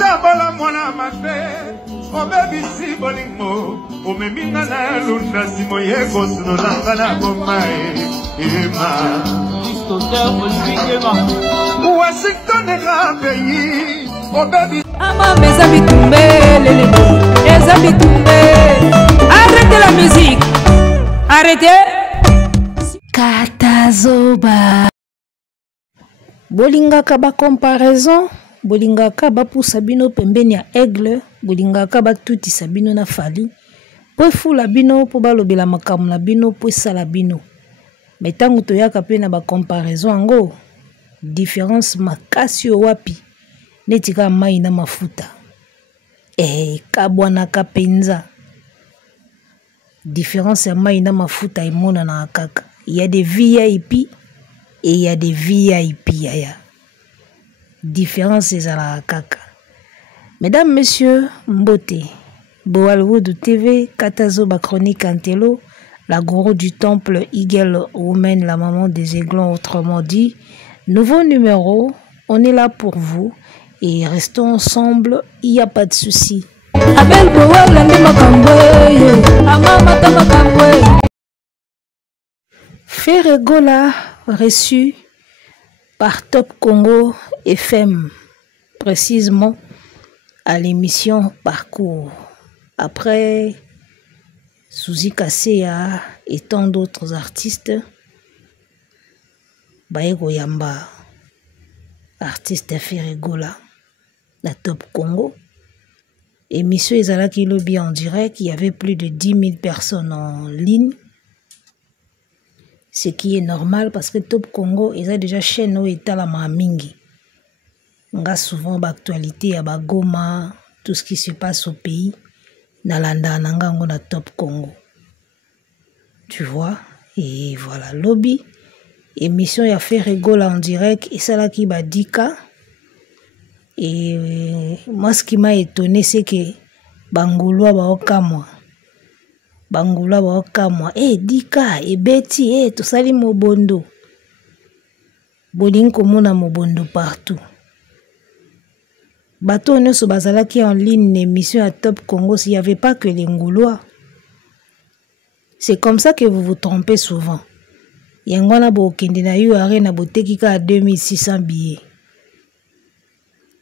Otabola mwana mate, obebisi bolingo, omeminga na lunda simo yeko suno nanga na gomae, Ema. Washington est un pays, obebi. Ama meza bitumbe, lele, meza bitumbe. Arrêtez la musique, arrêtez. Katazoba. Bolingaka ba comparaison. Bolingaka ba poussa bino pembeni ya aigle, bolingaka ba tuti sabino na fali. Po fula bino po balobela makamu na bino po sala bino. Mais tangu toyaka pe na ba comparaison ango, différence makasi yo wapi netika mai na mafuta. Kabwana kapenza. Différence ya mai na mafuta emona na kaka. Il y a des VIP et il y a des VIP yaya. Différence est à la kaka. Mesdames, messieurs, Mbote, Boalwood TV, Katazoba Chronique Antelo, la gourou du temple Eagle Woman, la maman des aiglons, autrement dit. Nouveau numéro, on est là pour vous et restons ensemble, il n'y a pas de souci. Ferregola reçu par Top Congo FM, précisément à l'émission Parcours. Après Suzy Kasea et tant d'autres artistes, Baego Yamba, artiste Ferregola, la Top Congo. Émission Ezalaki Lobby en direct, il y avait plus de 10 000 personnes en ligne. Ce qui est normal parce que Top Congo, ils ont déjà chaîne où est la mamingi. On a souvent l'actualité à Goma, tout ce qui se passe au pays. Nalanda nanga on a Top Congo. Tu vois? Et voilà, lobby. Émission y a fait rigoler en direct et ça là qui va dika. Et moi ce qui m'a étonné c'est que Bangoulois ba okamwa. Bangula ba okamwa dika beti tosali mobondo bolingo mona mobondo partout bato nyonso bazalaki en ligne émission à Top Congo s'il y avait pas que les Ngoulois. C'est comme ça que vous vous trompez souvent. Yangwana bo kende na yu arena boteki ka 2600 billets.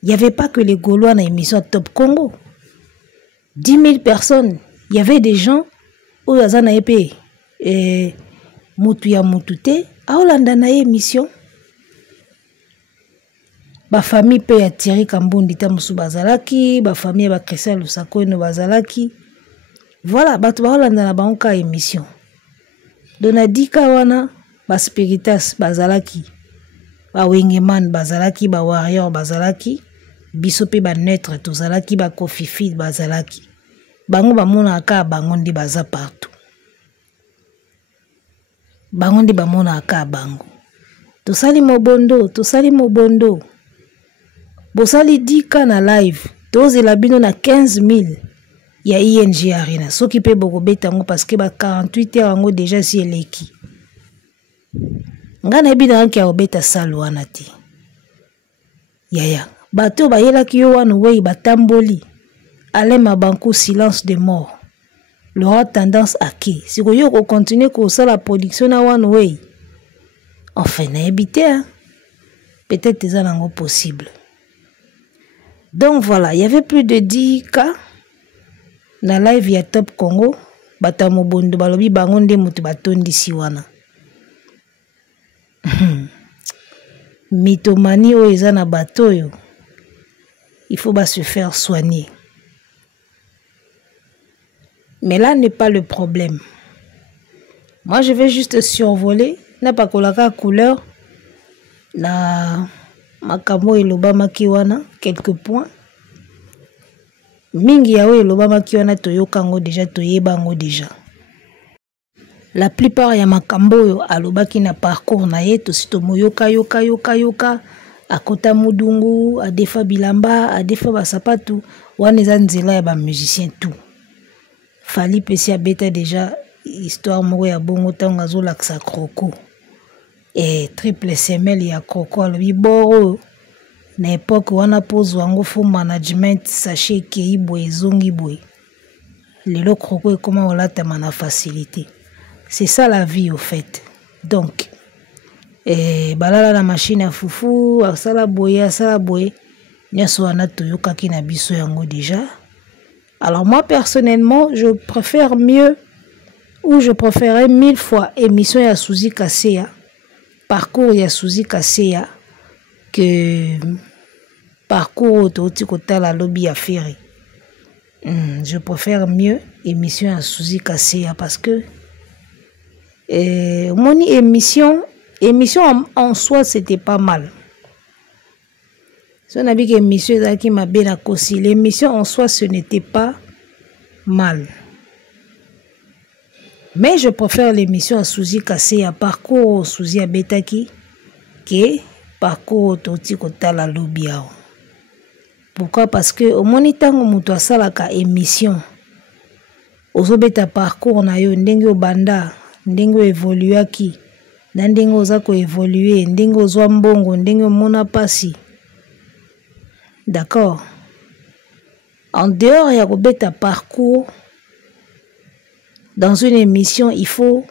Il y avait pas que les Gaulois dans l'émission Top Congo. 10 000 personnes, il y avait des gens oyo azana epe mutu ya mutute aolanda na émission ba famille pe ya Thierry Kambundi ta musu bazalaki ba famille ba Christian Lusako no bazalaki voilà batu baolanda na banka émission donadika wana ba spiritas bazalaki ba wengeman bazalaki ba warrior bazalaki biso pe ba neutre tozalaki ba kofifi bazalaki bango bamona aka bango ndi baza partout. Bango ndi bamona aka bango. Tosali mobondo. Bosali 10K na live. Toze la bino na 15 000 ya ING Arena. Soki pe boko betango parce que ba 48 heures ngo déjà si eleki. Ngana ebina anki ya obeta salo wana te. Yaya. Bato bayelaki yo wana wei batamboli. Alain Mabankou, silence de mort. L'aura tendance à qui? Si vous voulez continuer comme ça la production à one way, enfin, n'habitez, hein? Peut-être que c'est possible. Donc voilà, il y avait plus de 10 cas. Dans la live, il y a Top Congo. Batamo bondo balobi bangonde mutu batondi siwana. Mythomanie o ezana batoyo. Il faut se faire soigner. Mais là n'est pas le problème. Moi, je vais juste survoler. N'a pas kolaka couleur. La makamo et l'obama kiwana. Quelques points. Mingi yawe et l'obama kiwana toyokango déjà, toyebango déjà. La plupart ya makambo alobaki na parcours na ye tosito moyoka yoka. Akota Mudungu, a defa bilamba, a defa basapatu. Waneza nzela ya ba musicien tout. Fali Pessia beta déjà histoire moko ya bongo tango azolakisa Croco et triple semelle ya Croco alobi boro na époque wana pose wango fo management sachet kei boye zongi boye lelo kroko ekoma olatama na facilité. C'est ça la vie au fait. Donc balala la machine à fufu asala boye nyonso wana toyokaki na biso yango déjà. Alors moi personnellement je préfère mieux ou je préférais 1000 fois émission ya Suzy Kaseya, parcours ya Suzy Kaseya que parcours toti kotala lobby ya Ferry. Je préfère mieux émission ya Suzy Kaseya parce que mon émission en soi c'était pas mal. Si on a vu que l'émission qui m'a bien accossi, l'émission en soi ce n'était pas mal. Mais je préfère l'émission à Suzy Kaseya parcours Suzy Abetaki que parcours toti kotala lobby. Pourquoi? Parce que au monitango muto asalaka émission ozobeta parcours na yo ndenge obanda ndenge évoluaki na ndenge oza ko évoluer ndenge ozwa mbongo ndenge omona pasi. D'accord? En dehors ya kobeta parcours dans une émission il faut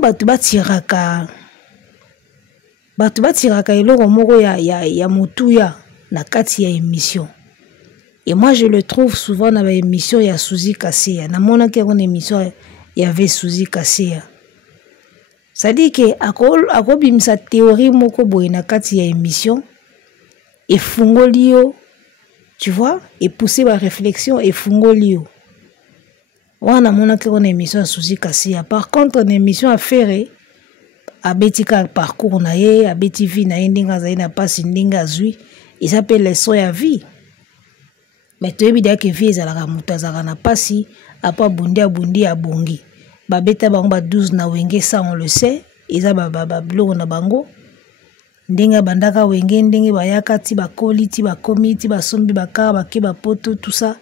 batu batiraka eloko moko ya mutuya na kati ya émission. Et moi je le trouve souvent dans l'émission ya Suzy Kaseya. Na mona ke une émission y avait Suzy Kaseya. Ça dit que akobimisa théorie moko boye na kati ya émission et fungolio, tu vois, et pousser ma réflexion et fungolio. Wana mona ke une émission ya Suzy Kaseya. Par contre une émission à Ferry abetika parcours na ye abeti vie na ndinga za ina passe ndinga zui il s'appelle les soins à vie. Mais tu es que vie ezalaka mutu azalaka na pasi apa bundi a bongi babeta bango ba 12 na wenge, ça on le sait, eza ba bloko na bango ndinga bandaka wenge ndenge bayaka ti bakoli ti bakomi ti basombi bakara bake bapoto tout ça.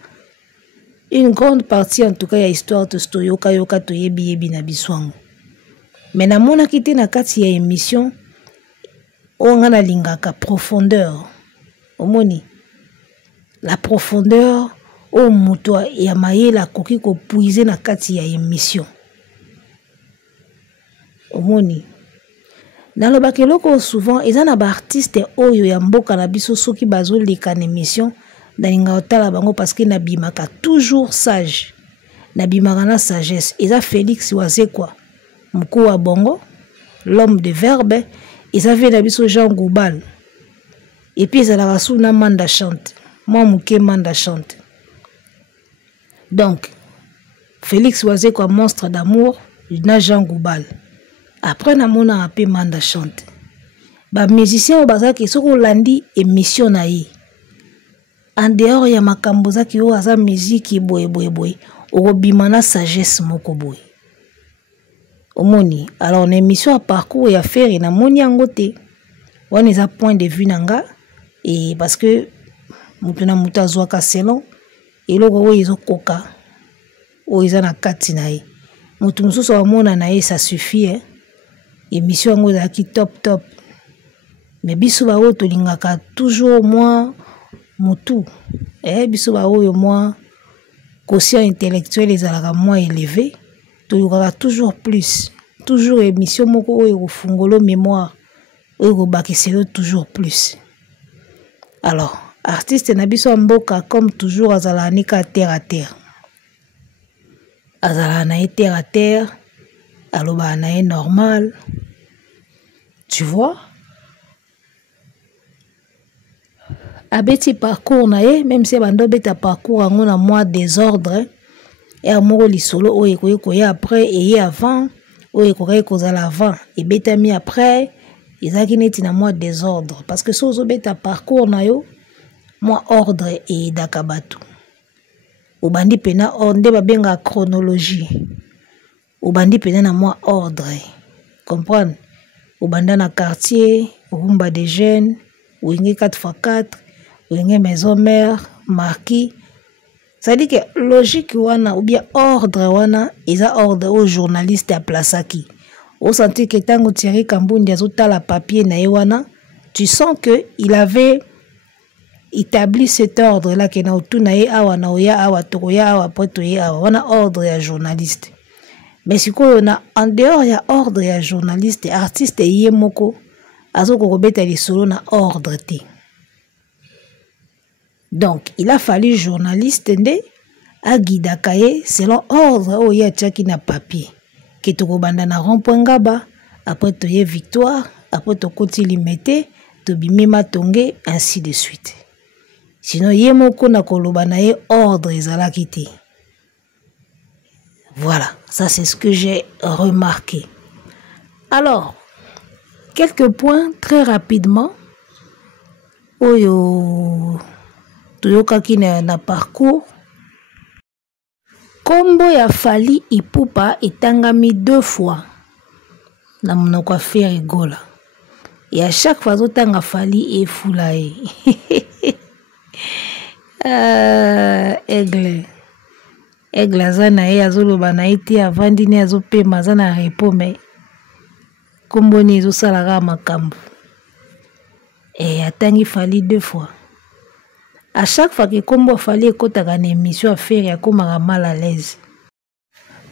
Une grande partie en tout cas ya histoire to stoyoka yoka to yebi na biswango. Mais na mona kite na kati ya émission on a lingaka profondeur. Omoni la profondeur au muto ya mayela koki ko puiser na kati ya émission. Omoni dans le bakeloko souvent ezana ba artiste oyo ya mboka na biso soki bazo leka na émission dalinga otala bango parce que na bimaka toujours sage na bimaka na sagesse. Eza Félix Wazekwa mkuu wa bongo, l'homme de verbe, ils avaient la biso Jean Goubal. Et puis ils allaient sous na manda chante. Moi mouké manda chante. Donc Félix Wazekwa monstre d'amour, na Jean Goubal. Après na mona appé manda chante. Ba musicien au bazaki soko landi émission na yi. En dehors ya makambo zaki o aza musique boy. Obimana sagesse moko boy. Omoni, alors une émission à parcours et à faire et na moni angote. On est à point de vue nanga et parce que mutuna mutazwa ka selon et loko wo izo koka o iza na kati na ye. Mutu mususu wa mona na ye ça suffit hein. Émission ngo za ki top. Mais biso ba wo to lingaka toujours moins mutu. Biso ba wo yo moins quotient intellectuel ezalaka moins élevé. Il y aura toujours plus. Toujours émission moko oyo fungolo mémoire. Oyo bakiselo toujours plus. Alors, artiste na biso mboka comme toujours azala nika terre à terre. Azala na terre à terre. Aloba na normal. Tu vois? Abeti parcours na même si bando beta parcours ango na moi désordre. Et amour li solo o ekoya après et avant o ekoya kozala avant et beta mi après ezaki neti na moi désordre parce que sozo beta parcours na yo moi ordre et dakabatu obandi pena ordre ba benga chronologie obandi pena na moi ordre comprendre obanda na quartier rumba des jeunes wenge 4x4 wenge maison mère marquis. Ça dit que logique wana ou bien ordre wana isa ordre au journaliste à plasaki Au senti que tango Thierry Kambundi azuta la papier na yewana, tu sens que il avait établi cet ordre là que na utuna ye awa na oya awa tokoya awa poto ye awa wana ordre ya journaliste. Mais si quoi on a en dehors ya ordre ya journaliste artiste ye moko azoko kobeta li solo na ordre te. Donc il a fallu journaliste nde a guidaka ye selon ordre oya tchaki na papier. Que tu banda na rond-point Ngaba, après tu y victoire, après tu continues limité, tu bimima tongue, ainsi de suite. Sinon, y a moko na koloba na ye ordre ezalaki te. Voilà, ça c'est ce que j'ai remarqué. Alors, quelques points très rapidement. Oyo, toyokaki na parcours. Kombo ya Fally Ipupa etangami 2 fois na monoko affaire rigola. Et à chaque fois zotanga Fally et Fulae. Aigle. Aigle azana ye azoloba na iti avandi ne azopema azana repo mais kombo ni ezosalaka makambo. Et atangi Fally 2 fois. À chaque fois que kombo Fally ekotaka na émission à faire ya komaka mal à l'aise.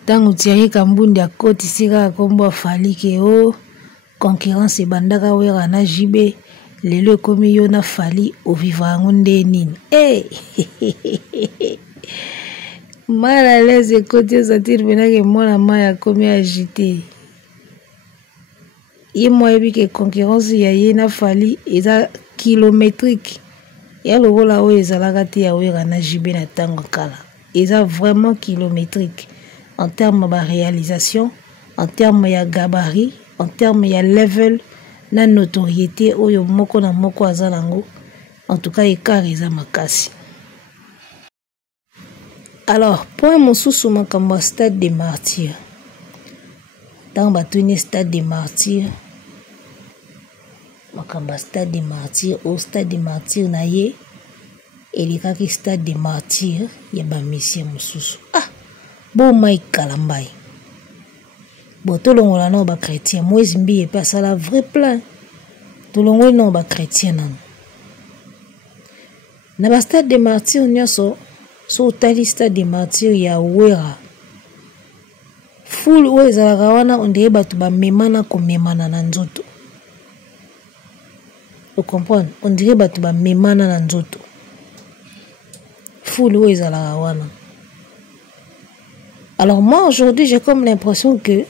Tango Thierry Kambundi akoti sika kombo Fally ke o concurrence ebandaka wera na jibe lelo ekomi yo na Fally ovivra yango nde nini. Mal à l'aise ekoti osatiri penake mwana mai akomi agité. Ye moi yebi ke concurrence ya ye na Fally eza kilométrique. Ya lokola oyo ezalaka te ya wera na jibe na tango kala. Eza vraiment kilométrique en termes de réalisation, en termes de gabarit, en termes de level na notoriété oyo moko na moko azalango. En tout cas, écart eza makasi. Alors, point mosusu makambo stade des martyrs. Dans batuni stade des martyrs. Makamba stade des martyrs au stade des martyrs na ye elikaki stade des martyrs ya ba messie mosusu bo mai kalambai bo tolongola na ba chrétien Moïse Mbiye pe asala vrai plein tolongola na ba chrétien na ba stade des martyrs nyoso so tali stade des martyrs ya wera full oyo ezalaka wana ondeye bato bamemana komemana na nzoto. Vous comprenez? On dirait que tu vas memana na nzoto. Fou l'eau est à la wana. Alors moi aujourd'hui j'ai comme l'impression que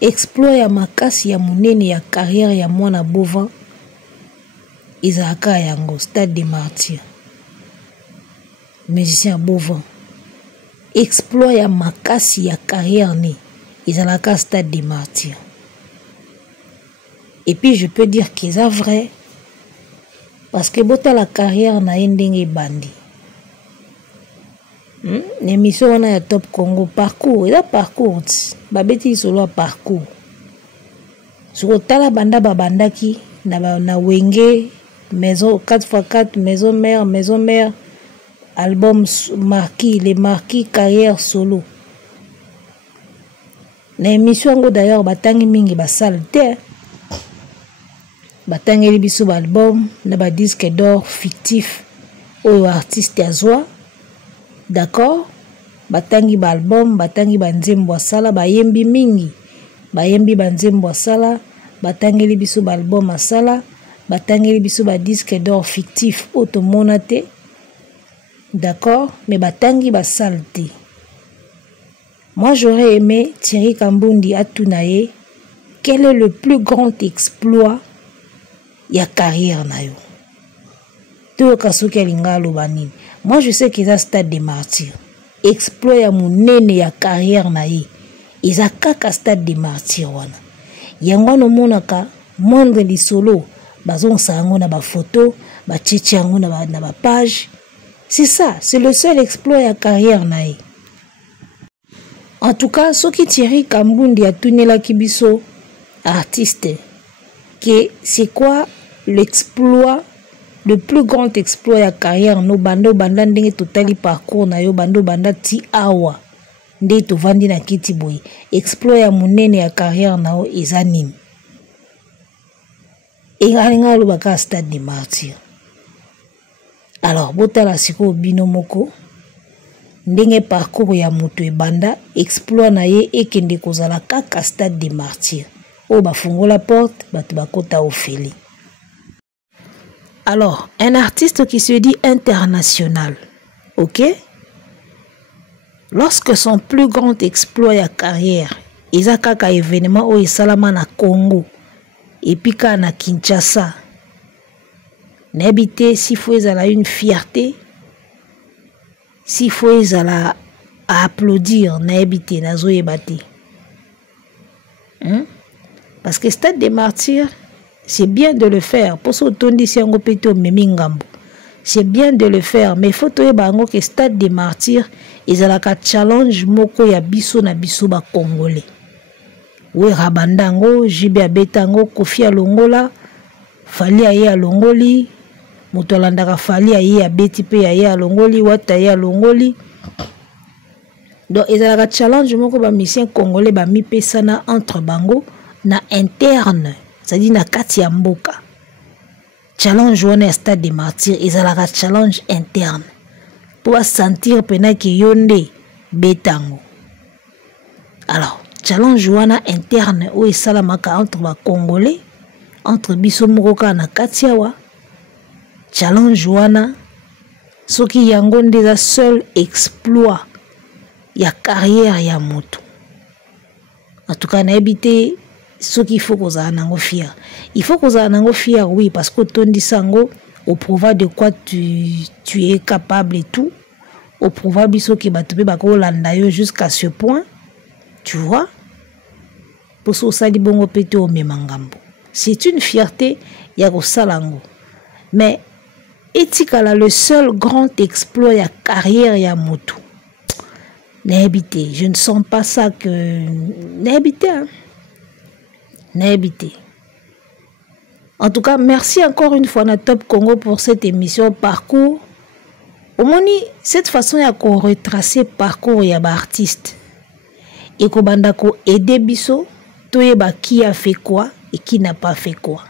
exploit ya makasi ya munene ya carrière ya mwana bovan izaka yango stade des martyrs. Musicien bovan. Exploit ya makasi ya carrière ni izalaka stade des martyrs. Et puis je peux dire qu'ils sont vrai parce que bota la carrière na endenge bandi. L'émission on a top Congo parcours, il a parcours. Babeti solo parcours. Sur tala banda babandaki na wenge maison 4x4 maison mère album marquis les marquis carrière solo. Na émission ngo d'ailleurs batangi mingi basalte. Batangeli biso ba album na ba disque d'or fictif oyo artiste azwa. D'accord? Batangi ba album, batangi ba nzembo asala, bayembi mingi. Bayembi ba nzembo asala, batangeli biso ba album asala, batangeli biso ba disque d'or fictif automonate. D'accord? Mais batangi ba salte. Moi j'aurais aimé Thierry Kambundi atunaye quel est le plus grand exploit ya carrière na yo. Moi je sais qu'ils ont stade des martyrs. Exploit ya munene ya carrière na ye. Ils a kaka stade des martyrs wana. Yango no monaka moindre li solo bazon sango na ba photo, ba tchétché yango na ba page. C'est ça, c'est le seul exploit ya carrière na ye. En tout cas, ce qui Thierry Kambundi a tourné la kibiso artiste que c'est quoi l'exploit, le plus grand exploit de la carrière, no bando banda ndenge totali parcours na yo bando banda ti awa. nde tovandi na kiti boye exploit ya monene ya carrière nao eza nini engalinga alobaka stade de martyr. Alors botala sikoyo bino moko ndenge parcours ya moto ebanda exploit na ye ekende kozala kaka stade de martyr oyo bafungola porte bato bakota ofeli. Alors un artiste qui se dit international, ok, lorsque son plus grand exploit ya carrière eza kaka événement oyo esalama na Congo epi kaka na Kinshasa, nayebi te s'il faut ezala une fierté, s'il faut ezala à applaudir, nayebi te nazoyeba te. Parce que stade des martyrs, c'est bien de le faire. Pour ça, c'est bien de le faire, mais il faut que stade des martyrs, ils ont un challenge moko ya biso na biso ba Congolais. Oui, Rabandango, Jibe Abetango, Kofi Alongola, Fali Aye Alongoli, Mutolandaka Fali Aye Abeti pe Aye Alongoli, Wata Aye Alongoli. Donc, ils ont un challenge moko ba mission congolais ba mi pesana entre bango na interne. C'est-à-dire na kati ya mboka. Challenge wana stade des martyrs, ezalaka challenge interne. Pour sentir pena ki yonde betango. Alors, challenge wana interne ou esalamaka entre ba Congolais, entre biso moko na kati yawa. Challenge wana soki yango ndeza seul exploit ya carrière ya moto. En tout cas, na ebité ce qu'il faut qu'on ait fier. Il faut qu'on ait fier, oui, parce que ton disango, au prouva de quoi tu es capable et tout, au prouva biso qui va te faire jusqu'à ce point, tu vois, pour ça di bongo pété au memangambo. C'est une fierté, yago salango. Mais etikala le seul grand exploit ya carrière ya moto. N'habité, je ne sens pas ça que n'habité, hein. En tout cas, merci encore une fois à Top Congo pour cette émission Parcours. Au moins, cette façon, il y a qu'on retracer parcours et artiste. Et qu'on banda ko aider biso, toyeba qui a fait quoi et qui n'a pas fait quoi.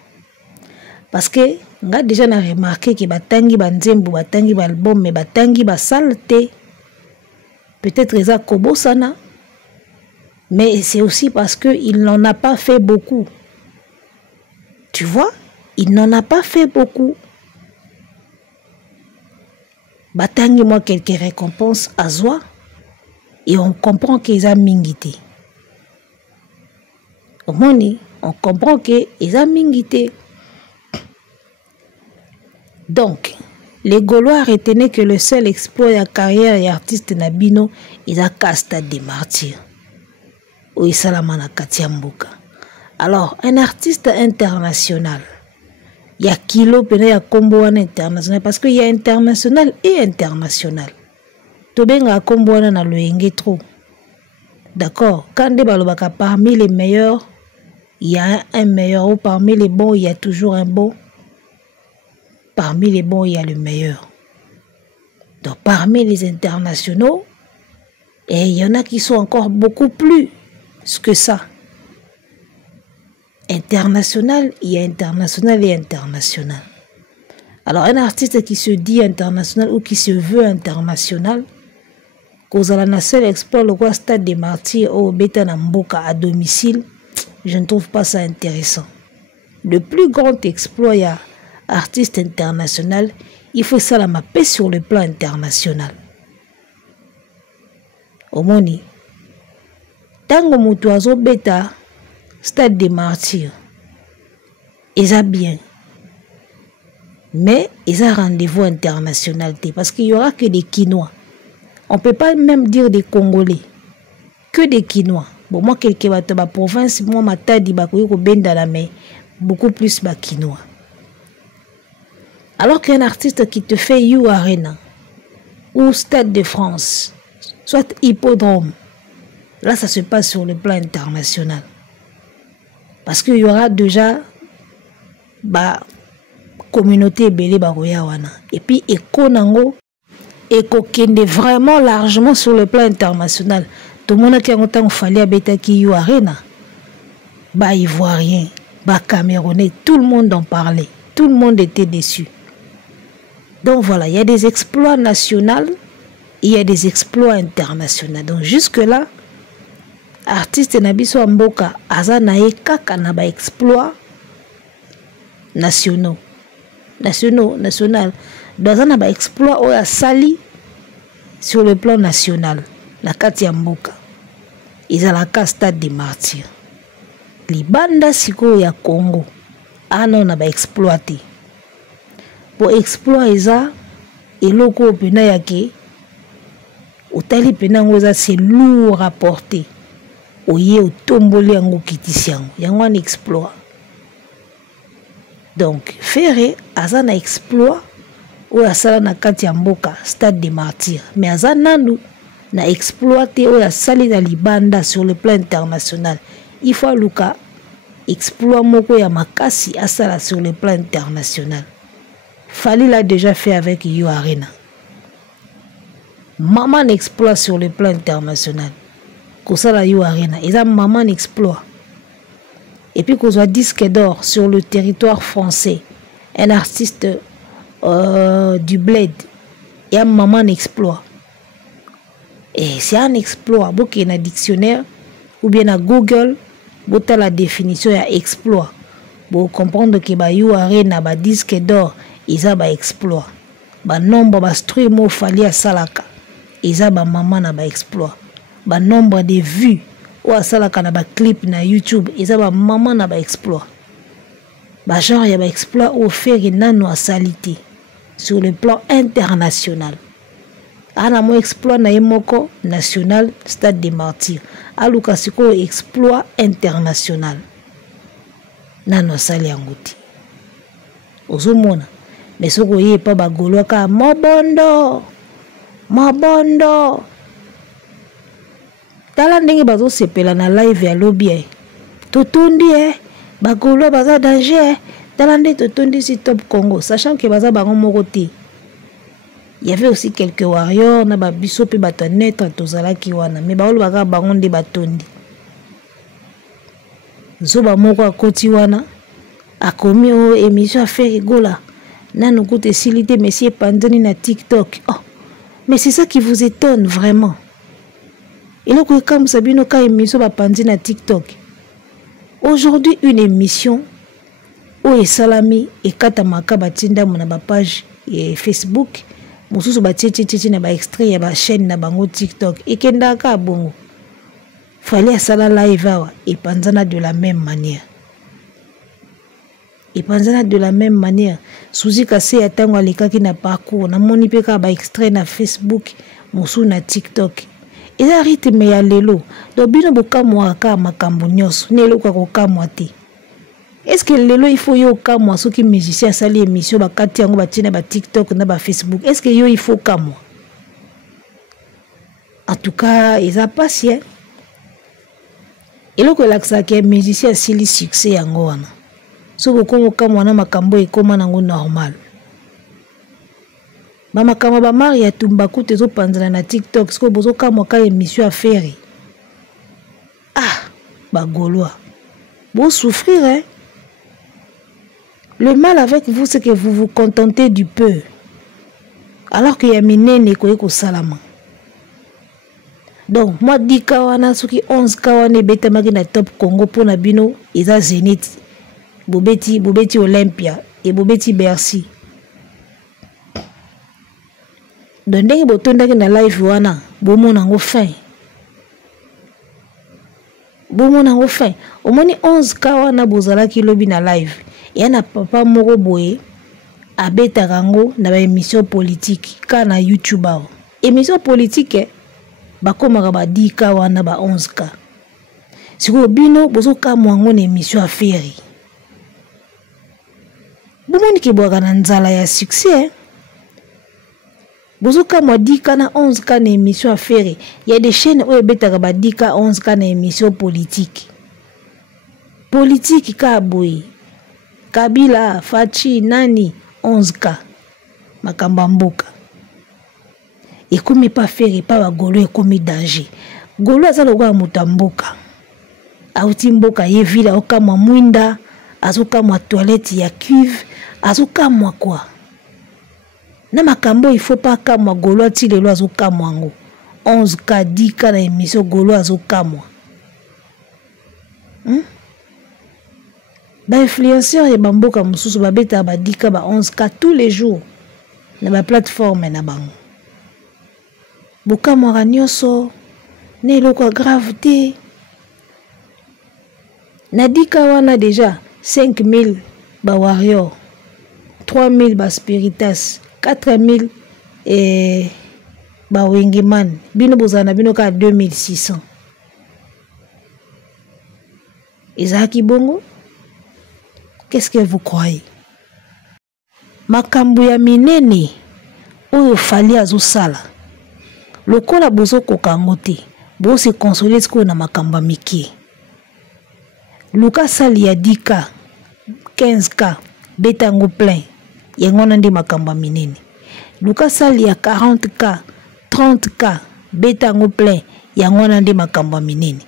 Parce que, on a déjà remarqué que batangi banzembo, batangi balbum, mais batangi basalte. Peut-être les a kobo sana. Mais c'est aussi parce qu'il n'en a pas fait beaucoup. Tu vois, il n'en a pas fait beaucoup. Batangi moi quelques récompenses à soi. Et on comprend qu'ils ont mingité. Au moins, on comprend qu'ils ont mingité. Donc, les Gaulois retenaient que le seul exploit de la carrière et artiste Nabino est à stade des martyrs. Alors, un artiste international, il y a kilo, il y a combo international, parce qu'il y a international et international. Tobenga combo na loenge trop. D'accord? Quand parmi les meilleurs, il y a un meilleur, ou parmi les bons, il y a toujours un bon. Parmi les bons, il y a le meilleur. Donc, parmi les internationaux, et il y en a qui sont encore beaucoup plus que ça. International, il y a international et international. Alors, un artiste qui se dit international ou qui se veut international, cause à la seule exploit le roi stade des martyrs au Beta Namboka à domicile, je ne trouve pas ça intéressant. Le plus grand exploit, il y a artiste international, il faut ça la mapper sur le plan international. Au moni, tango mutuazo beta stade des martyrs, ils a bien, mais ils ont rendez-vous international parce qu'il y aura que des Quinois. On ne peut pas même dire des Congolais, que des Quinois. Bon, moi, quelqu'un va te la province, moi, ma taille dit beaucoup plus Quinois. Alors qu'un artiste qui te fait You Arena ou Stade de France, soit Hippodrome, là, ça se passe sur le plan international. Parce qu'il y aura déjà communauté belé baroyawana. Et puis, Eko Nango, Eko Kende vraiment largement sur le plan international. tout le monde qui a longtemps fallu abeta qui you arena. Bah ivoirien, bah camerounais, tout le monde en parlait. Tout le monde était déçu. Donc voilà, il y a des exploits nationaux, il y a des exploits internationaux. Donc jusque-là, artiste Nabiso Mboka, aza na kaka na ba exploits nationaux. National. Dans un exploit ou a sali sur le plan national. La Katia Mboka. Ils ont la Stade des Martyrs. Les bandes siko ya Congo. Ano na ba exploité. Pour exploiter ça, et loko pena yake. Otali pena ngoza c'est lourd à porter. Oye o tomboli yango kitisi yango. Yango un exploit. Donc, Ferré, aza na exploit ou asala na kati ya mboka, Stade des Martyrs. Mais aza nanu na exploité ou asali na libanda sur le plan international. Il faut luka exploit moko ya makasi asala sur le plan international. Fali l'a déjà fait avec You Arena. Maman exploit sur le plan international. Kosala You Arena, eza maman exploit. Et puis qu'on soit disque d'or sur le territoire français, un artiste du bled, et un maman exploit. Et c'est un exploit, beaucoup dans dictionnaire ou bien à Google, beaucoup la définition ya exploit. Pour comprendre que ba You Arena ba disque d'or, ils a ba exploit. Ba nombre ba stream au fali à salaka, ils a ba maman na ba exploit. Ba nombre de vues ou à salaka na ba clip na YouTube, ils a ba maman na ba exploit. Ba genre ya ba exploit au faire nano à salité sur le plan international. Ana mo exploit na yemoko national Stade des Martyrs. Aluka siko exploit international. Nano sali angoti. Ozomona. Mais soko ye pa ba golo ka mobondo. Tala ndenge bazo sepela na live ya lobby. Totondi ba golo baza danger. Tala ndenge totondi si Top Congo, sachant que baza bango moko te. Il y avait aussi quelques warriors na ba biso pe bato net tozala ki wana, mais baolo baka bango nde batondi. Zoba moko akoti wana akomi o émission affaire rigola. Nanu kote silité monsieur Pandani na TikTok. Oh, mais c'est ça qui vous étonne vraiment. Et là comme Sabino ka émission ba pandi na TikTok. Aujourd'hui une émission où est salami et katamaka batinda na ba page et Facebook. Mosusu ba tchétchétché na ba extrait ya ba chaîne na bango TikTok et kenda ka bongo. Fallait asala live awa et panzana de la même manière. Et panzana de la même manière. Souzi kase ya tango alekaki na parcours na moni pe ka ba extrait na Facebook, mosu na TikTok. Et ça rythme ya lelo. Do bino bokamwa ka makambo nyos, nelo ka kokamwa te. Est-ce que lelo il faut yo kamwa soki musicien sali émission ba kati yango ba tina ba TikTok na ba Facebook? Est-ce que yo il faut kamwa? En tout cas, ils a passé. Et là que l'accès que musicien sili succès yango wana. So ko kamwa na makambo e koma nango normal. Ba makambo ba Maria Tumbaku tezo panzana na TikTok, sko bozo kamwa ka émission à faire. Ah, ba goloa. Bon souffrir hein. Le mal avec vous, c'est que vous vous contentez du peu. Alors qu'il y a minene ko salama. Donc, moi, 10 kawana, souki 11 kawane, beta magi na Top Congo pour na bino, isa Zénith, Bobeti Olympia, et Bobeti Bercy. Donc, dès que botondaki na live wana, bomo nango fin. Bomo nango fin. Au moins 11 kawana bozala ki lobi na live. Il y a un papa moko boye abeta rango na ba émission politique ka na YouTube. Émission politique bakoma ba 10 ka wana ba 11 ka. Siko bino bozo ka mwango na émission affaire. Bomoni ki boka na nzala ya succès. Bozo ka mwa 10 ka na 11 ka na émission affaire. Il y a des chaînes où ebeta ba 10 ka 11 ka na émission politique. Politique ka boye. Kabila, Fachi, Nani, 11K. Makamba mboka. Et comme pas faire, pas bagolo, et comme danger. Golo aza lokola moto mboka auti mboka ye vile aokamwa mwinda azokamwa toilette ya cuve azokamwa kwa na makambo il faut pas kamwa Golo ati lelo azokamwa ngo 11K 10K na émission Golo azokamwa ba influenceur ya bamboka mususu babeta ba 10K ba 11K tous les jours na ba plateforme na bango bokamwa nyonso ne eloko grave te na 10K wana déjà 5000 ba warrior 3000 ba spiritas 4000 ba wingiman bino bozana bino ka 2600 ezaki bongo. Qu'est-ce que vous croyez? Makambo ya minene oyo fali azosala lokola bozo kokango te bo se consoler ko na makambo miki luka sali ya 10K 15K betango plein yango na ndi makambo minene luka sali ya 40K 30K betango plein yango na ndi makambo minene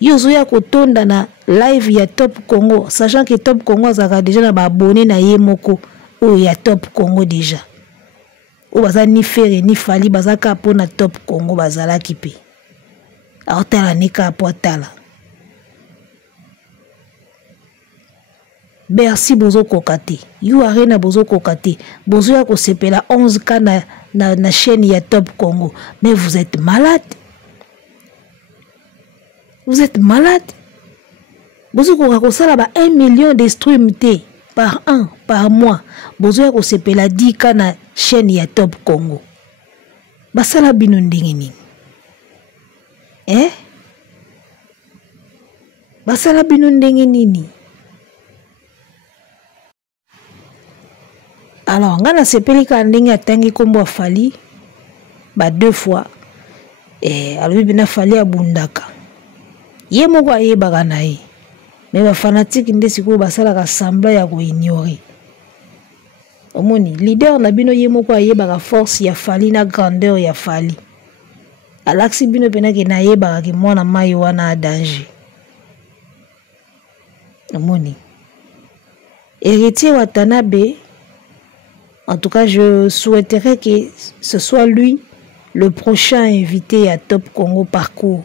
yozo ya kotonda na live ya Top Congo sachant que Top Congo azaka déjà na ba abonné na ye moko o ya Top Congo déjà o baza ni fere ni fali bazaka po na Top Congo bazala kipe aotala nika po atala Bercy bozo kokate you arena bozo kokate bozo ya kosepela 11K na chaîne ya Top Congo mais vous êtes malade. Vous êtes malade. Vous avez 1 million de streams par an, par mois. Vous avez 10K na chaîne ya Top Congo. Basala bino ndenge nini? Basala bino ndenge nini? Alors, ngana sepeli ka ndenge atangi kombo afali ba 2 fois. Alobi bina fali abundaka. Ye moko ayebaka na ye mais ba fanatique nde sikoyo basalaka semblant ya koignore omoni leader na bino ye moko ayebaka force ya fali na grandeur ya fali alaksi bino pena ke na yebaka ke mwana mai wana a danger omoni héritier Watanabe en tout cas je souhaiterais que ce soit lui le prochain invité à Top Congo Parcours.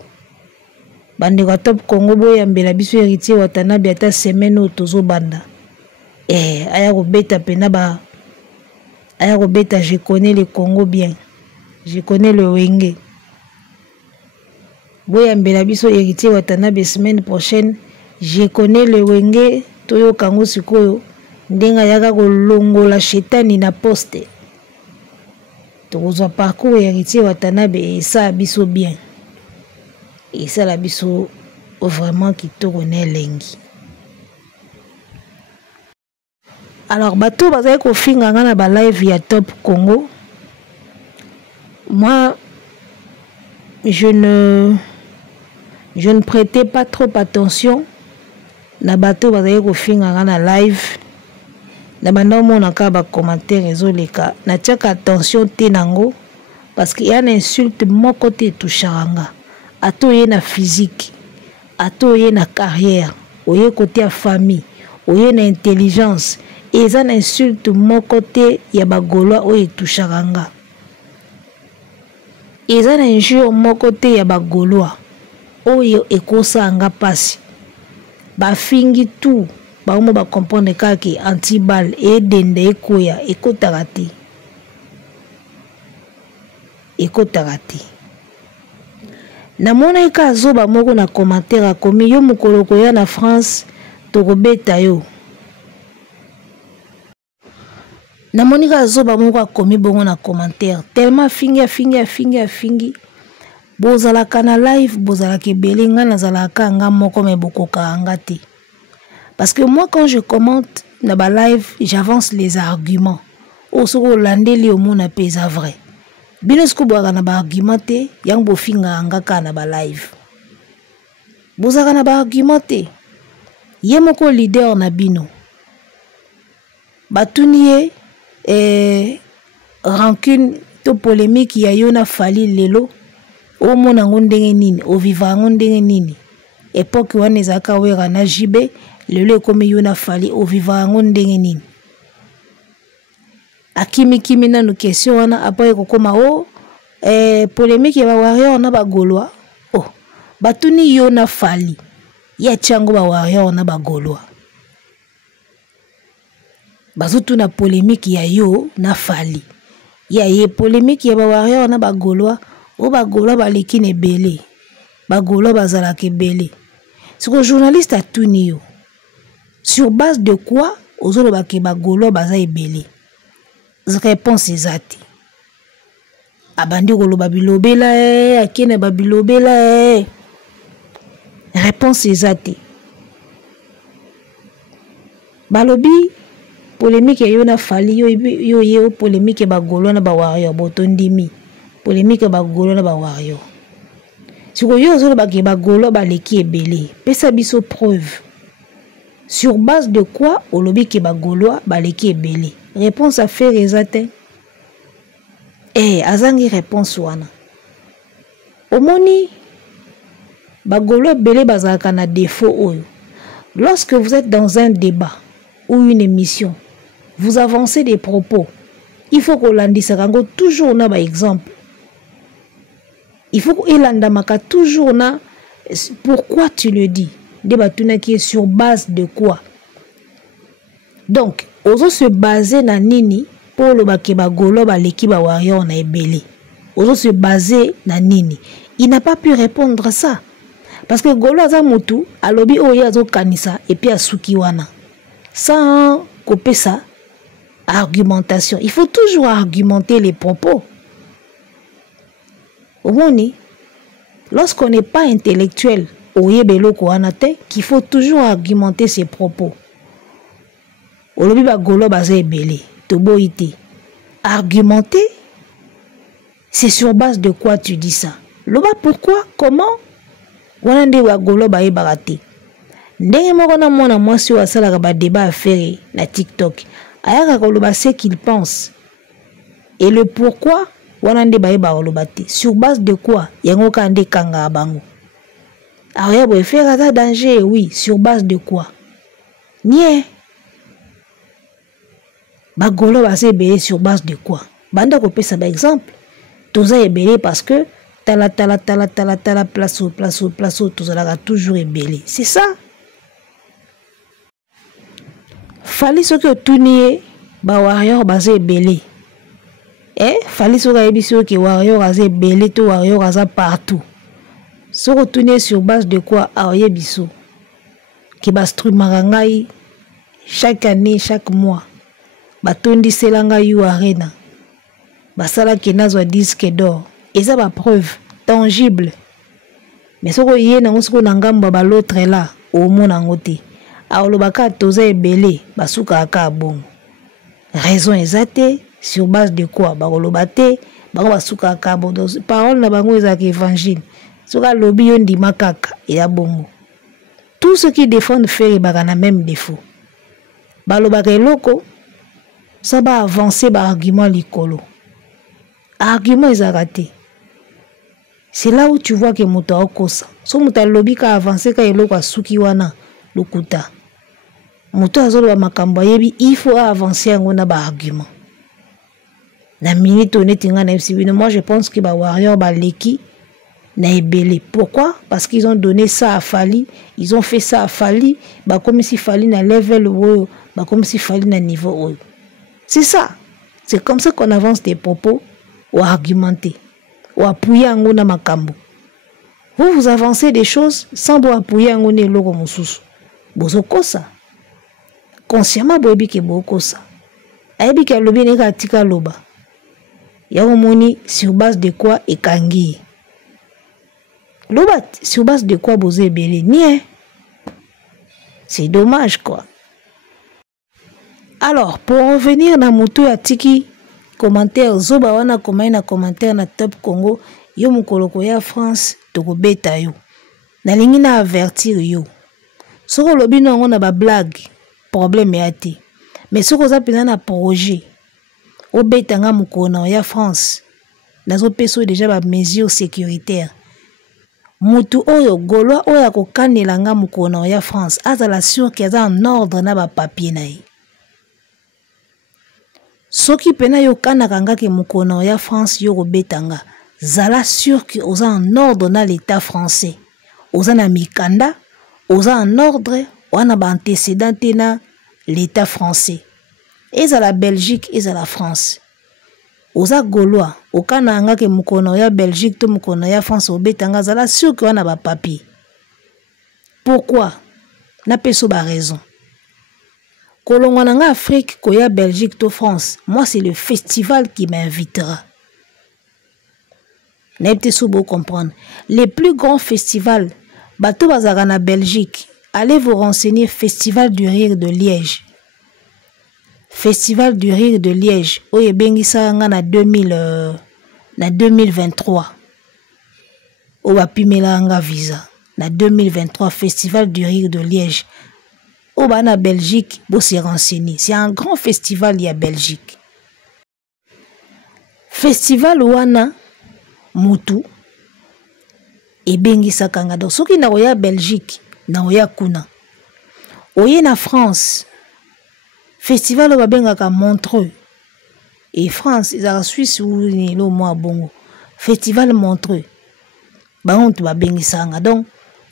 Bande kwa Top Congo boya mbela biso héritier Watanabe ata semaine otozo banda aya kobeta pena ba aya kobeta je connais le Congo bien je connais le wenge boya mbela biso héritier Watanabe semaine prochaine je connais le wenge toyo kango sikoyo ndenga yaka kolongola shetani na poste tokozwa parcours héritier Watanabe esa biso bien. Et ça la biso vraiment qui tourne lengi. Alors bateau bazay ko finga na ba live ya Top Congo. Moi je ne prêtais pas trop attention na bateau bazay ko finga na live. Na banda mona ka ba commentaire ezoleka na tiaka attention te nango parce qu'il y a une insulte mon côté touchanga. Atoye na physique, atoye na carrière, oye côté à famille, oye na intelligence, et ça insulte mon côté ya bagolo oye touchanga. Et ça injure mon côté ya bagolo oye ekosa anga pasi. Ba fingi tout, ba mo ba comprendre kaki anti-balle et dende ekoya ekotarati. Ekotarati. Namona ika zoba moko na commentaire akomi yo mukolo koya na France tokobeta yo. Namoni ka zoba moko akomi bongo na commentaire tellement fingi bozalaka na live bozalaka ebele nga nazalaka nga moko me bokoka anga te. Parce que moi quand je commente na ba live j'avance les arguments. Osoko landeli omona pesa vrai. Bino siko boaka na ba argumenté yang bo finga ngaka na ba live bozaka na ba argumenté ye moko leader na bino batuniye rancune to polémique ya yo na fali lelo o mona ngo ndenge nini o vivra ngo ndenge nini époque wana ezalaka wera na jibe lelo ekomi yo na fali o vivra ngo ndenge nini akimi nanu question wana après kokoma o polémique ya ba warrior na ba Gaulois oh batuni yo na fali ya chango ba warrior na ba Gaulois bazutu na polémique ya yo na fali ya ye polémique ya ba warrior na ba Gaulois o ba Gaulois baleki ne belé ba Gaulois bazalaka belé siko journaliste atuni yo sur base de quoi ozoloba ke ba Gaulois baza ebelé réponse ezati abandi koloba bilobela akene ba bilobela réponse ezati balobi polémique yo na fali yo polémique ba Gaulois na ba warrior botondimi polémique ba Gaulois na ba warrior siko yo ozoloba ke ba Gaulois baleki ebelé pesa biso preuve sur base de quoi olobi ke ba Gaulois baleki ebelé réponse à faire ezate azangi réponse wana omoni ba Gaulois belé bazalaka na défaut oyo lorsque vous êtes dans un débat ou une émission vous avancez des propos il faut que landisa kango toujours na ba exemple il faut que elandamaka toujours na pourquoi tu le dis débat tuna qui est sur base de quoi donc ozo se baser na nini pour le bakeba Gaulois baleki ba warrior na ebele ozo se baser na nini il n'a pas pu répondre à ça parce que Gaulois za mutu alobi oyo azo kanisa et puis asuki wana sans couper ça argumentation il faut toujours argumenter les propos omoni lorsqu'on n'est pas intellectuel oyebeloko wana te qu'il faut toujours argumenter ses propos olobi ba Gaulois baza ebele toboite argumenter c'est sur base de quoi tu dis ça loba pourquoi comment wana nde ba Gaulois ba yebaka te ndenge moko na mwana mwasi oyo asalaka ba débat affaire na TikTok ayaka koloba ce qu'il pense et le pourquoi wana nde ba yeba koloba te sur base de quoi yango ka nde kanga bango alors boy faire ata danger oui sur base de quoi nie ba Gaulois baza ebele sur base de quoi banda kopesa ba exemple toza ebele parce que tala place tozalaka toujours ebele c'est ça fali soki otuni ba warrior baza ebele fali soki ayebi soki warrior aza ebele to warrior aza partout soki otuni sur base de quoi ayebi so ki bastrumaka ngai chaque année chaque mois batondi selanga yu arena basala kenazwa disque d'or eza ba preuve tangible mais soko yé na ngosiko na ngamba ba l'autre là au mona ngote aolobaka toza ebele basuka aka bon raison ezate sur base de quoi ba kolobate ba basuka aka bon parole na bango ezaka évangile soka lobi yo ndima kaka ya bongo tout ce qui défendent faire ba na même défaut ba lobaka eloko ça va avancer par argument likolo. Argument est raté. C'est là où tu vois que moto akosa. So moto lobi ka avancer ka eloko asuki wana lokuta. Moto azolo makambo yebi il faut avancer ngona ba argument. Na minute honnête nga na FCB, moi je pense que ba warrior ba leki na ebele. Pourquoi? Parce qu'ils ont donné ça à Fali, ils ont fait ça à Fali, ba comme si Fali na level oyo, ba comme si Fali na niveau oyo. C'est ça. C'est comme ça qu'on avance des propos ou argumenter ou appuyer en gona makambo. Vous avancez des choses sans vous appuyer en gona logo mususu. Bozoko ça. Consciemment boyebi ke boko ça. Ayebi ke lobi ne ka tika loba. Ya omoni sur base de quoi ekangi. Loba sur base de quoi boze ebele nie. C'est dommage quoi. Alors, pour revenir dans moto ya tiki commentaire zoba wana komai na commentaire na Top Congo yo mukoloko ya France toko beta yo. Nalingi na avertir yo. Soko lobi nango na ba blague problème ya te. Mais soko za pena na projet o beta nga mukona ya France. Nazo peso déjà ba mesures sécuritaires. mutu oyo Gaulois oyo akokanela nga mokolo ya France azala sûr que aza en ordre na ba papier na ye. Soki pena yo kanaka nga ke mokolo ya France yo kobetanga zala sûr que oza en ordre na l'état français. Oza na mikanda, oza en ordre wana ba antécédent na l'état français. Ezala Belgique, ezala France. Oza Gaulois, okana nga ke mokolo ya Belgique to mokolo ya France obetanga zala sûr que wana ba papier. Pourquoi? Na peso ba raison. Kolongwa nga Afrique koya Belgique to France, moi c'est le festival qui m'invitera. N'êtes sous beau comprendre. Les plus grands festivals, bato bazara na Belgique, allez vous renseigner Festival du Rire de Liège. Festival du Rire de Liège, oye bengisa nga na 2023. Oba pimela nga visa. Na 2023, Festival du Rire de Liège. Oba na Belgique, bo se renseigner. C'est un grand festival ya Belgique. Festival wana mutu e bengisa kanga. Donc soki na oya Belgique, na oya kuna. Oye na France. Festival oba bengaka Montreux. Et France, ils ont Suisse ou le mois bongo. Festival Montreux. Bango tu ba bengisanga. Donc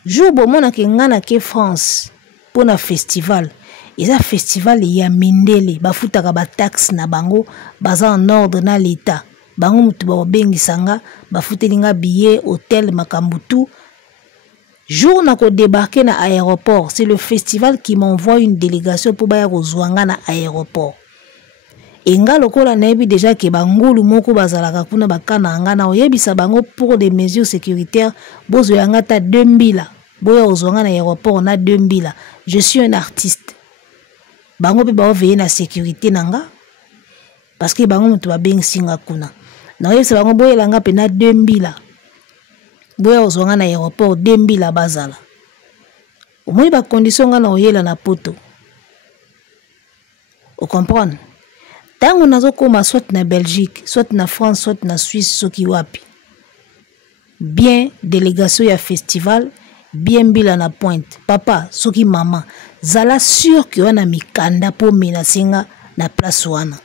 jour bo mona ke ngana ke France pour na festival. Eza festival ya mindele bafutaka ba taxe na bango baza en ordre na l'état. Bango mutu ba bengisanga bafutelinga billet hôtel makambutu. Jour na ko débarquer na aéroport, c'est le festival qui m'envoie une délégation pour baya kozwanga na aéroport. Enga lokola nayebi déjà ke bangulu moko bazalaka kuna bakana nga na oyebisa bango pour des mesures sécuritaires bozo yanga ta 2000 boya ozwanga na aéroport na 2000. Je suis un artiste. Bango pe ba veiller na sécurité nanga parce que bango mutu ba bengisinga kuna. Na oyebisa bango boya langa pe na 2000. Boya ozwanga na aéroport 2000 bazala. Omoi ba condition nga na oyela na poto. Vous comprenez? Tango nazo koma soit na Belgique, soit na France, soit na Suisse, soki wapi. Bien délégation ya festival, bien bila na pointe. Papa, soki mama, zala sûr que wana mikanda po menacinga na place wana.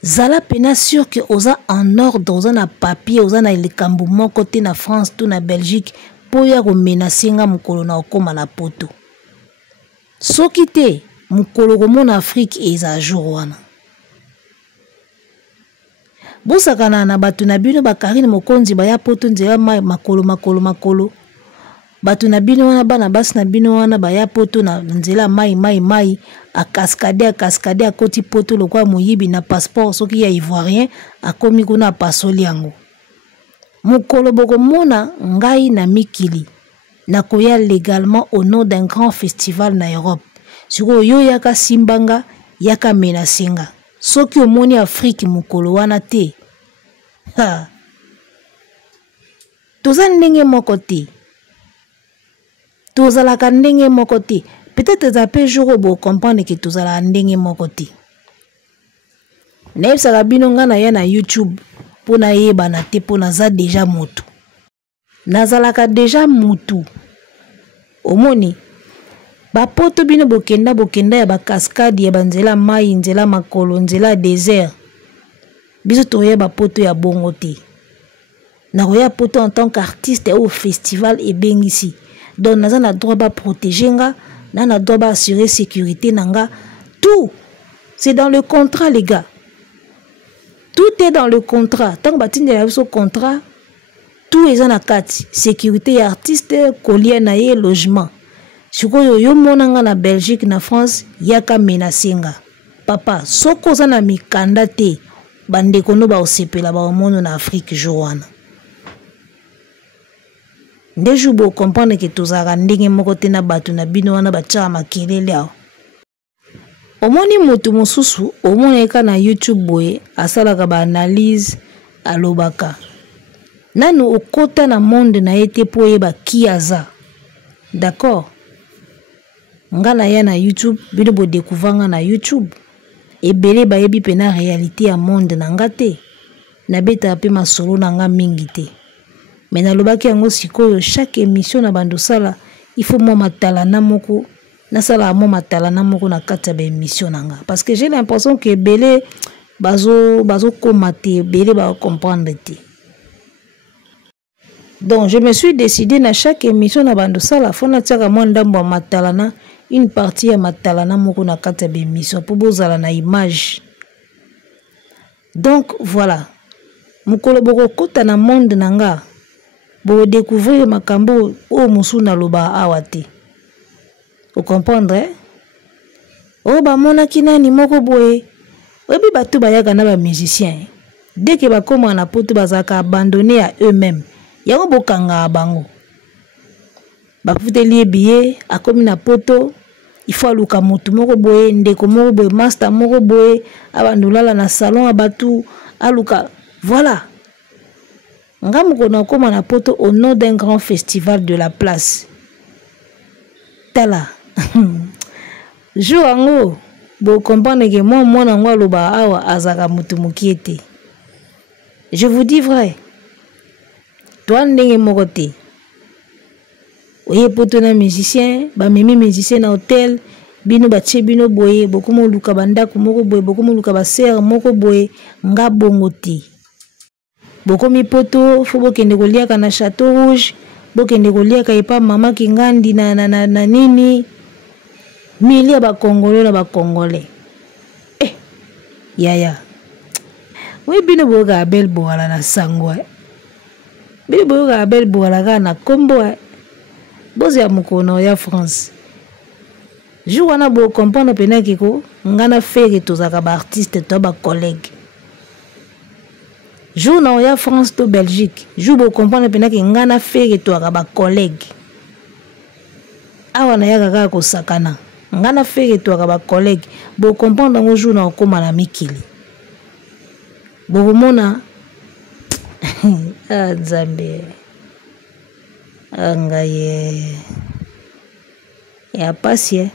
Zala pena sûr que oza en ordre, oza na papier, oza na likambo moko te na France, tout na Belgique, po ya ko menacinga mukolo na okoma na poto. Soki te, mukolo komona Afrique eza jour wana. Bosakana na batu na bino bakarine mokonzi baya poto nzela makolo. Batu na bino wana bana basi na bino wana baya poto na nzela mai a cascade a koti poto lokwa moyibi na passeport soki ya ivoirien akomi kuna pasoli yango. Mukolo boko mona ngai na mikili na koya légalement au nom d'un grand festival na Europe. Siko yo yaka simbanga yaka menacinga. Soki omoni Afrique mukolo wana te. Ha. Toza ndenge moko te. Tozalaka ndenge moko te. Peut-être zape jour bo comprendre que tozala ndenge moko te. Naebisaka bino nga na ya na YouTube pona yeba na te pona za déjà mutu. Nazalaka déjà mutu. Omoni bapoto bino bokenda ya ba cascade ya banzela mai nzela makolo nzela désert. Biso toye bapoto ya bongo te. Na roya poto en tant qu'artiste au festival et bengisi. Donc naza na droit ba protéger nga, na droit ba assurer sécurité nanga. Tout c'est dans le contrat les gars. Tout est dans le contrat. Tant que batinde ya so contrat, tout est na kati. Sécurité artiste, collier na ye logement. Sikoyo yo monanga na Belgique na France yaka menacinga. Papa, soko za na mikanda te bandeko no ba osepela ba omono na Afrique joana. Ndeju bo comprendre que tozaka ndenge moko te na batu na bino wana bacha makelele awo. Omoni mutu mosusu omoneka na YouTube boye asalaka ba analyse alobaka. Nanu okota na monde na ete po yeba kiaza. D'accord? Ngana ya na YouTube, bino bo découvrir na YouTube. Ebele ba yebi pena réalité ya monde na ngate. Na beta pe masolo na nga mingi te. Mais nalobaki yango sikoyo chaque émission na bandosala il faut moi matala na moko na sala mo matala na moko na kati ya émission nanga parce que j'ai l'impression que belé bazo komate belé ba comprendre te. Donc je me suis décidé na chaque émission na bandosala fona tiaka mo ndambo matala na une partie ya matala na moko na kati ya émission pour bozala na image. Donc voilà mukolo boko kota na monde nanga bo découvrir makambo o musu na loba awate. Vous comprendre? Oh ba mona kinani moko boye. Obi batu bayaka na ba musicien. Dès que ba koma na poto bazaka abandonner à eux-mêmes. Yango bokanga bango. Ba futeli billet akomi na poto. Il faut aluka mutu moko boye, ndeko moko boye, master moko boye, abandolala na salon abatu aluka. Voilà. Ngamu kona koma na poto au nom d'un grand festival de la place. Tala. Jour ango, bo comprendre que moi nango loba awa azaka mutu mukiete. Je vous dis vrai. Toi ndenge moko te. Oye poto na musicien, ba memi musicien na hôtel, bino ba tche bino boye, bokomo luka bandako moko boye, bokomo luka ba ser moko boye, nga bongo te. Bokomi poto, faut bokende koliaka na Château Rouge, bokende koliaka epa mama kingandi na nini. Milia ba Congolais na ba Congolais. Yaya. Oui bino boga abel boala na sangwa. Bino boga abel boala na kombo. Bozi ya mukono ya France. Jou wana bo comprendre pena kiko ngana fere tozaka ba artiste to ba collègue. Jou na ya France to Belgique. Jou bo comprendre pena ki ngana fere to ba collègue. Awa na ya kaka ko sakana. Ngana fere to ba collègue. Bo comprendre ngo jou na okoma na mikili. Bo mona Nzambe. Angaye. Ya pasie.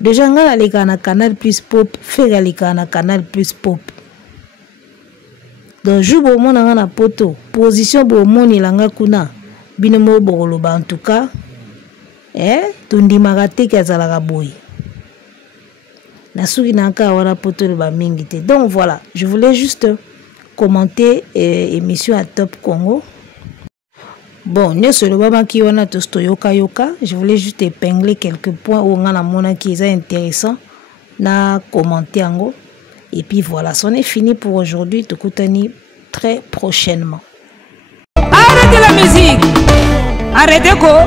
Déjà ngana leka na Canal Plus Pop, fere leka na Canal Plus Pop. Donc jour bo mona ngana poto, position bo moni langa kuna. Bino mo bokoloba en tout cas. Tundi magate ki azalaka boy. Na suki na ka wana poto le ba mingi te. Donc voilà, je voulais juste commenter émission à Top Congo. Bon, ne se le baba ki wana tosto yoka yoka, je voulais juste épingler quelques points où on a mona qui est intéressant na commenter ango. Et puis voilà, c'en est fini pour aujourd'hui, tokutani très prochainement. Arrêtez la musique. Arrêtez quoi?